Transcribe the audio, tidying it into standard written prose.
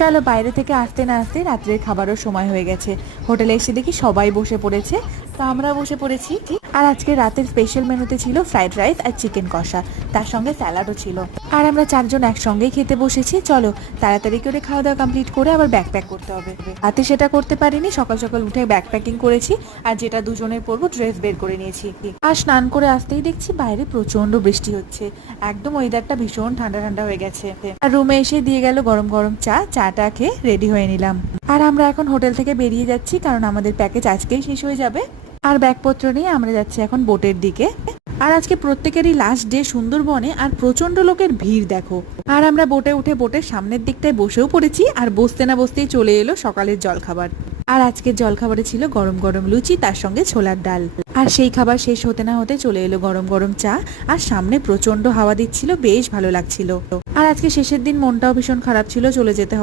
চলো বাইরে থেকে আসতে না আসতে রাত্রের খাবারও সময় হয়ে গেছে। হোটেলে এসে দেখি সবাই বসে পড়েছে, তো আমরা বসে পড়েছি। আর আজকে রাতের স্পেশাল মেনুতে ছিল ফ্রাইড রাইস আর চিকেন কষা, তার সঙ্গে স্যালাডও ছিল। আর আমরা চারজন একসঙ্গেই খেতে বসেছি। চলো তাড়াতাড়ি করে খাওয়া দাওয়া কমপ্লিট করে আবার ব্যাগ প্যাক করতে হবে। রাতে সেটা করতে পারিনি, সকাল সকাল উঠে ব্যাগ প্যাকিং করেছি, আর যেটা দুজনের পরবো ড্রেস বের করে নিয়েছি। আর স্নান করে আসতেই দেখছি বাইরে প্রচন্ড বৃষ্টি হচ্ছে, একদম ওয়েদারটা ভীষণ ঠান্ডা ঠান্ডা হয়ে গেছে। আর রুমে এসে দিয়ে গেল গরম গরম চাটা খেয়ে রেডি হয়ে নিলাম। আর আমরা এখন হোটেল থেকে বেরিয়ে যাচ্ছি, কারণ আমাদের প্যাকেজ আজকেই শেষ হয়ে যাবে। আর ব্যাগপত্র নিয়ে আমরা যাচ্ছি এখন বোটের দিকে। আর আজকে প্রত্যেকেরই লাস্ট ডে সুন্দরবনে, আর প্রচন্ড লোকের ভিড় দেখো। আর আমরা বোটে উঠে বোটের সামনের দিকটায় বসেও পড়েছি, আর বসতে না বসতেই চলে এলো সকালের জলখাবার। আর আজকের জলখাবারে ছিল গরম গরম লুচি, তার সঙ্গে ছোলার ডাল। আর সেই খাবার শেষ হতে না হতে চলে এলো গরম গরম চা, আর সামনে প্রচন্ড হাওয়া দিচ্ছিল, বেশ ভালো লাগছিল। আর আজকে শেষের দিন, মনটাও ভীষণ খারাপ ছিল, চলে যেতে হবে।